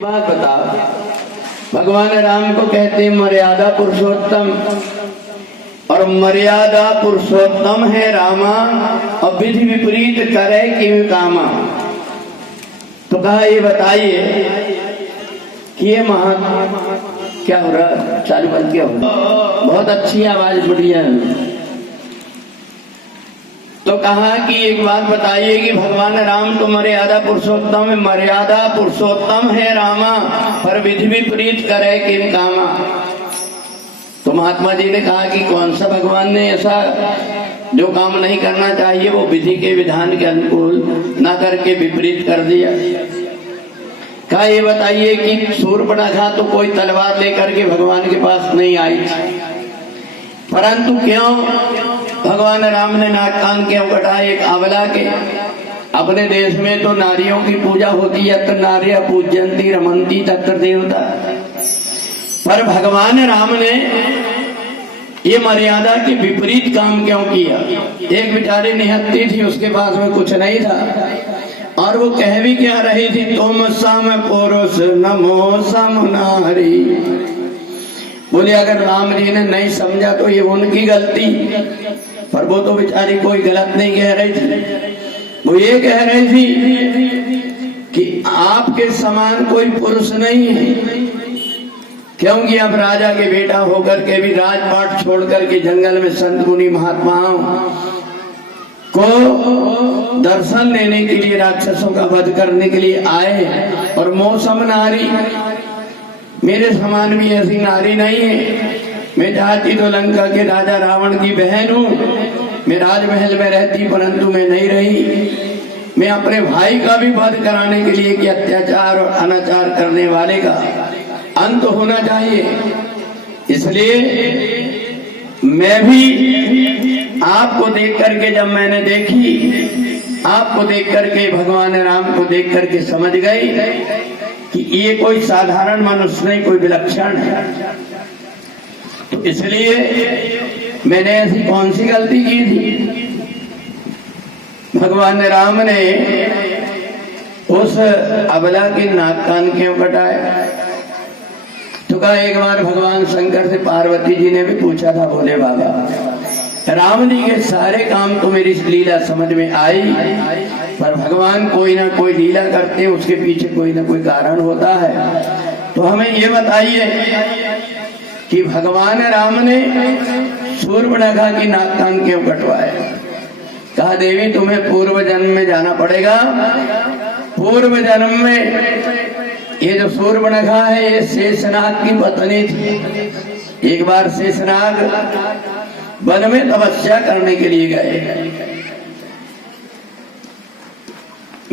बात बताओ, भगवान राम को कहते हैं मर्यादा पुरुषोत्तम, और मर्यादा पुरुषोत्तम है रामा, और विधि विपरीत करे किम कामा। तो कहा ये बताइए कि ये महा क्या हो रहा, चालू बंद क्या हो रहा, बहुत अच्छी आवाज बढ़िया है। तो कहा कि एक बात बताइए कि भगवान राम तो मर्यादा पुरुषोत्तम है, मर्यादा पुरुषोत्तम है रामा, पर विधि विपरीत करे किम कामा। तो महात्मा जी ने कहा कि कौन सा भगवान ने ऐसा जो काम नहीं करना चाहिए वो विधि के विधान के अनुकूल ना करके विपरीत कर दिया। कहा ये बताइए कि शूर्पणखा तो कोई तलवार लेकर के भगवान के पास नहीं आई थी, परंतु क्यों भगवान राम ने नाक कान क्यों कटाए एक अबला के। अपने देश में तो नारियों की पूजा होती है, यत्र नार्यः पूज्यन्ति रमन्ति तत्र देवता, पर भगवान राम ने ये मर्यादा के विपरीत काम क्यों किया। एक बेचारी निहत्ती थी, उसके पास में कुछ नहीं था, और वो कह भी क्या रही थी, तुम सम पुरुष नमो सम नारी। बोले अगर राम जी ने नहीं समझा तो ये उनकी गलती, पर वो तो बेचारी कोई गलत नहीं कह रही थी। वो ये कह रही थी कि आपके समान कोई पुरुष नहीं है, क्योंकि अब राजा के बेटा होकर के भी राजपाट छोड़ करके जंगल में संत मुनि महात्माओं को दर्शन लेने के लिए, राक्षसों का वध करने के लिए आए, और मौसम नारी, मेरे समान भी ऐसी नारी नहीं है। मैं चाहती तो लंका के राजा रावण की बहन हूँ, मैं राजमहल में रहती, परंतु मैं नहीं रही। मैं अपने भाई का भी वध कराने के लिए कि अत्याचार और अनाचार करने वाले का अंत होना चाहिए। इसलिए मैं भी आपको देख करके, जब मैंने देखी, आपको देख करके, भगवान राम को देख करके समझ गई कि ये कोई साधारण मनुष्य नहीं, कोई विलक्षण है। तो इसलिए मैंने ऐसी कौन सी गलती की थी। भगवान राम ने उस अबला के नाक कान क्यों कटाए। तो कहा एक बार भगवान शंकर से पार्वती जी ने भी पूछा था, बोले बाबा राम जी के सारे काम तो मेरी लीला समझ में आई, पर भगवान कोई ना कोई लीला करते हैं, उसके पीछे कोई ना कोई कारण होता है। तो हमें ये बताइए कि भगवान राम ने शूर्पणखा की नाक कान क्यों कटवाए। कहा देवी तुम्हें पूर्व जन्म में जाना पड़ेगा। पूर्व जन्म में ये जो शूर्पणखा है ये शेषनाग की पत्नी थी। एक बार शेषनाग वन में तपस्या करने के लिए गए।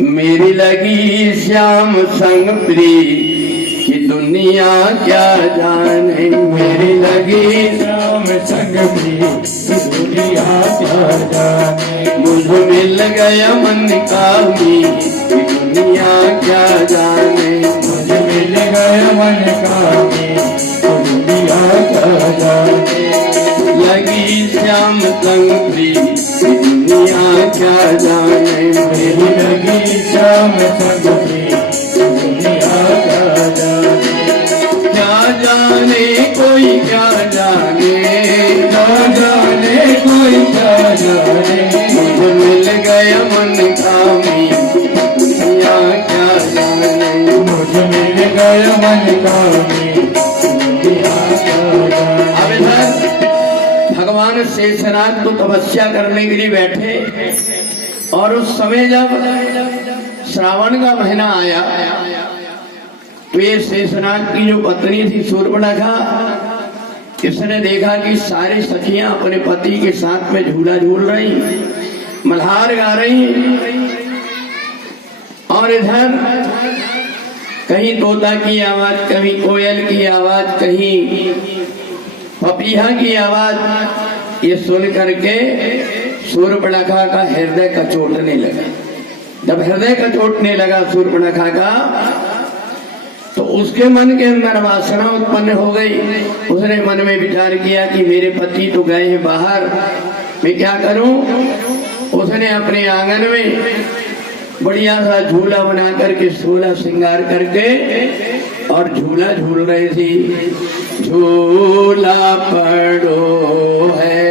मेरी लगी श्याम संग प्रिय कि दुनिया क्या जाने, मेरी लगी श्याम संग प्रिय कि दुनिया क्या जाने, मुझे मिल गया मन कामी कि दुनिया क्या जाने, मुझे मिल गया मन कामी कि दुनिया क्या जाने। लगी श्याम संग प्रिय कि दुनिया क्या जाने, मेरी लगी श्याम संग प्रिय कि दुनिया क्या जाने। क्या जाने कोई क्या जाने, क्या जाने कोई क्या जाने, मुझे मिल गया मन कामी दुनिया क्या जाने, मुझे मिल गया मन कामी दुनिया क्या जाने। अब इधर भगवान शेषनाग तो तपस्या करने के लिए बैठे, और उस समय जब श्रावण का महीना आया तो ये शेषनाग की जो पत्नी थी शूर्पणखा, इसने देखा कि सारी सखियां अपने पति के साथ में झूला झूल रही, मल्हार गा रही, और इधर कहीं तोता की आवाज, कहीं कोयल की आवाज, कहीं पपीहा की आवाज, ये सुन करके शूर्पणखा का हृदय कचोटने लगा। जब हृदय कचोटने लगा शूर्पणखा का, तो उसके मन के अंदर वासना उत्पन्न हो गई। उसने मन में विचार किया कि मेरे पति तो गए हैं बाहर, मैं क्या करूं। उसने अपने आंगन में बढ़िया सा झूला बना करके 16 श्रृंगार करके और झूला झूल रही थी। झूला पड़ो है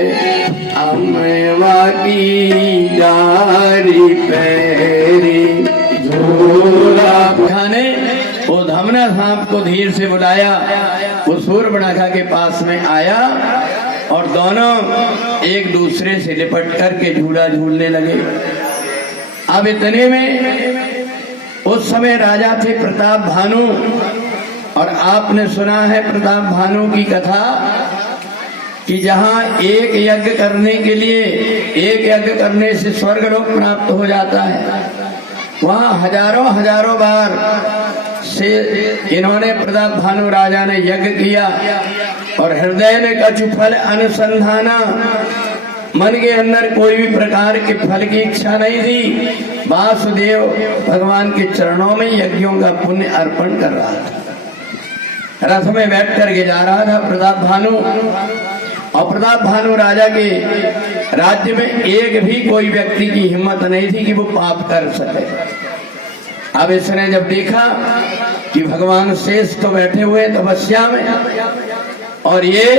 अमवा की डारी पैरी, झूला खाने वो धमना सांप को धीरे से बुलाया। वो शूर्पणखा के पास में आया और दोनों एक दूसरे से लिपट करके झूला झूलने लगे। अब इतने में उस समय राजा थे प्रताप भानु, और आपने सुना है प्रताप भानु की कथा कि जहाँ एक यज्ञ करने के लिए, एक यज्ञ करने से स्वर्ग लोक प्राप्त हो जाता है, वहाँ हजारों हजारों बार से इन्होंने प्रताप भानु राजा ने यज्ञ किया और हृदय ने कछु फल अनुसंधाना, मन के अंदर कोई भी प्रकार के फल की इच्छा नहीं थी। वासुदेव भगवान के चरणों में यज्ञों का पुण्य अर्पण कर रहा था। रथ में बैठ करके जा रहा था प्रताप भानु, और प्रताप भानु राजा के राज्य में एक भी कोई व्यक्ति की हिम्मत नहीं थी कि वो पाप कर सके। अब इसने जब देखा कि भगवान शेष तो बैठे हुए तपस्या में और ये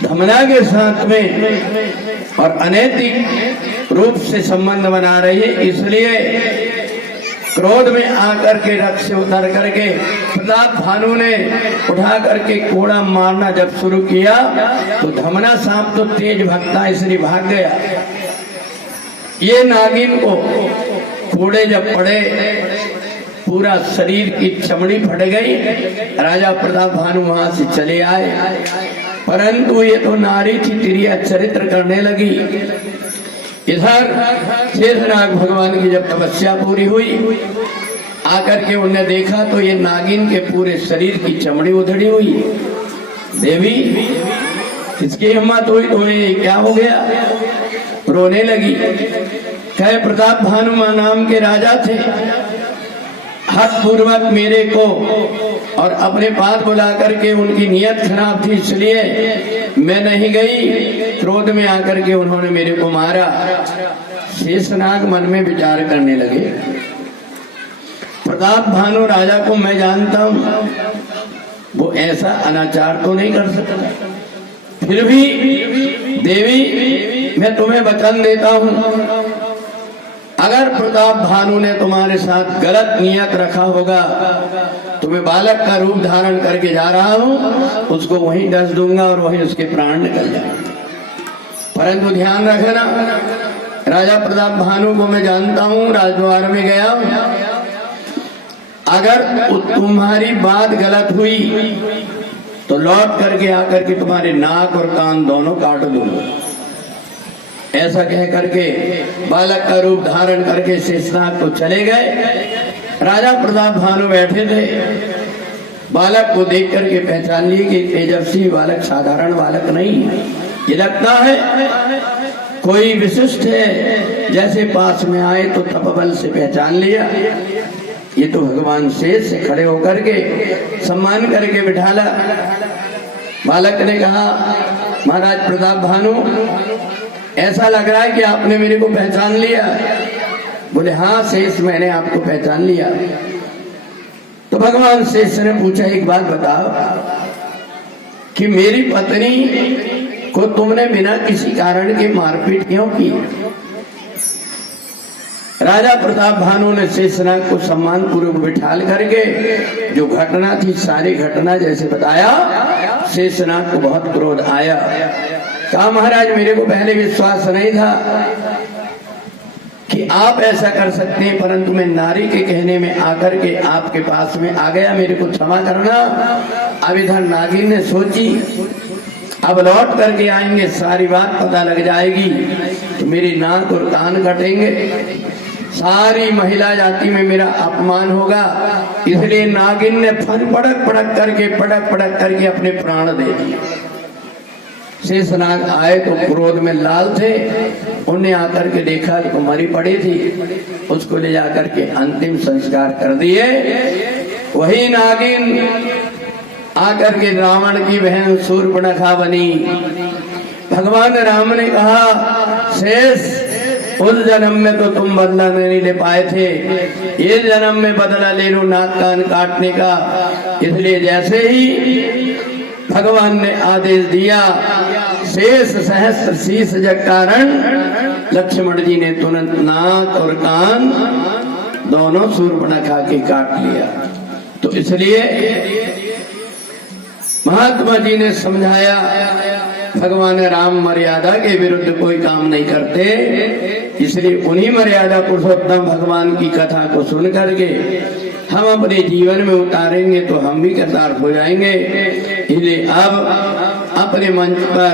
धमना के साथ में और अनैतिक रूप से संबंध बना रही है, इसलिए क्रोध में आकर के रथ से उतर करके प्रताप भानु ने उठा करके कोड़ा मारना जब शुरू किया तो धमना सांप तो तेज भगता इसलिए भाग गया। ये नागिन को कोड़े जब पड़े पूरा शरीर की चमड़ी फट गई। राजा प्रताप भानु वहां से चले आए, परंतु ये तो नारी थी, तिरिया चरित्र करने लगी। इधर शेषनाग भगवान की जब तपस्या पूरी हुई, आकर के उन्होंने देखा तो ये नागिन के पूरे शरीर की चमड़ी उधड़ी हुई। देवी किसकी हिम्मत हुई तो ये क्या हो गया? रोने लगी। कहे प्रताप भानु नाम के राजा थे, हद पूर्वक मेरे को और अपने पास बुला करके, उनकी नियत खराब थी इसलिए मैं नहीं गई, क्रोध में आकर के उन्होंने मेरे को मारा। शेषनाग मन में विचार करने लगे, प्रताप भानु राजा को मैं जानता हूं, वो ऐसा अनाचार तो नहीं कर सकता, फिर भी देवी मैं तुम्हें वचन देता हूं, अगर प्रताप भानु ने तुम्हारे साथ गलत नियत रखा होगा तो मैं बालक का रूप धारण करके जा रहा हूं, उसको वहीं डस दूंगा और वहीं उसके प्राण निकल जाएंगे। परंतु ध्यान रखना, राजा प्रताप भानु को मैं जानता हूं, राजद्वार में गया हूं, अगर तुम्हारी बात गलत हुई तो लौट करके आकर के तुम्हारे नाक और कान दोनों काट दूंगा। ऐसा कह करके बालक का रूप धारण करके शेषनाग को चले गए। राजा प्रताप भानु बैठे थे, बालक को देख करके पहचान लिए कि तेजस्वी बालक साधारण बालक नहीं है, ये लगता है कोई विशिष्ट है। जैसे पास में आए तो तपबल से पहचान लिया, ये तो भगवान शेष से खड़े होकर के सम्मान करके बिठाला। बालक ने कहा, महाराज प्रताप भानु, ऐसा लग रहा है कि आपने मेरे को पहचान लिया। बोले हाँ शेष, मैंने आपको पहचान लिया। तो भगवान शेष ने पूछा, एक बात बताओ कि मेरी पत्नी को तुमने बिना किसी कारण के मारपीट क्यों की? राजा प्रताप भानु ने शेषनाग को सम्मान पूर्वक बिठाल करके जो घटना थी सारी घटना जैसे बताया। शेषनाग को बहुत क्रोध आया, कहा महाराज मेरे को पहले विश्वास नहीं था कि आप ऐसा कर सकते हैं, परंतु मैं नारी के कहने में आकर के आपके पास में आ गया, मेरे को क्षमा करना। अब इधर नागिन ने सोची, अब लौट करके आएंगे सारी बात पता लग जाएगी तो मेरी नाक और कान कटेंगे, सारी महिला जाति में मेरा अपमान होगा, इसलिए नागिन ने फन पड़क पड़क करके अपने प्राण दे दिए। शेषनाग आए तो क्रोध में लाल थे, उन्हें आकर के देखा कि मरी पड़ी थी, उसको ले जाकर के अंतिम संस्कार कर दिए। वही नागिन आकर के रावण की बहन शूर्पणखा बनी। भगवान राम ने कहा, शेष उस जन्म में तो तुम बदला नहीं ले पाए थे, ये जन्म में बदला ले लो नाक कान काटने का। इसलिए जैसे ही भगवान ने आदेश दिया, शेष सहस्त्र शीश जगकारण, लक्ष्मण जी ने तुरंत नाक और कान दोनों शूर्पणखा के काट लिया। तो इसलिए महात्मा जी ने समझाया, भगवान राम मर्यादा के विरुद्ध कोई काम नहीं करते, इसलिए उन्हीं मर्यादा पुरुषोत्तम भगवान की कथा को सुन करके हम अपने जीवन में उतारेंगे तो हम भी कृतार्थ हो जाएंगे। इसलिए अब अपने मंच पर